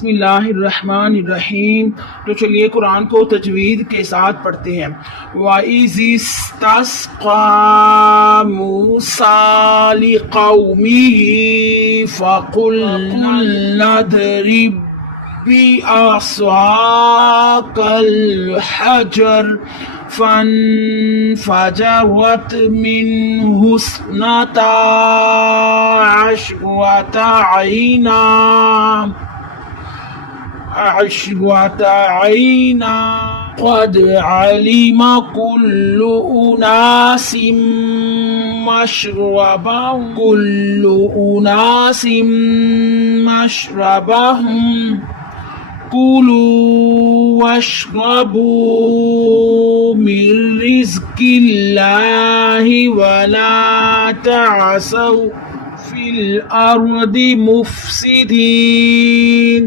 बिस्मिल्लाहिर्रहमानिर्रहीम। तो चलिए कुरान को तजवीद के साथ पढ़ते हैं। वइज़िस्तस्क़ा मूसा लिक़ौमिही फ़क़ुलना इज़रिब बिअसाकल हजर फंफजरत मिन्हु इस्नता अश्रता ऐना क़द अलिम कुल्लु उनासिम मशरबहुम कुलू वश्रबू मिन रिज़्क़िल्लाहि वला तअसौ फिल अर्दि मुफ़्सिदीन।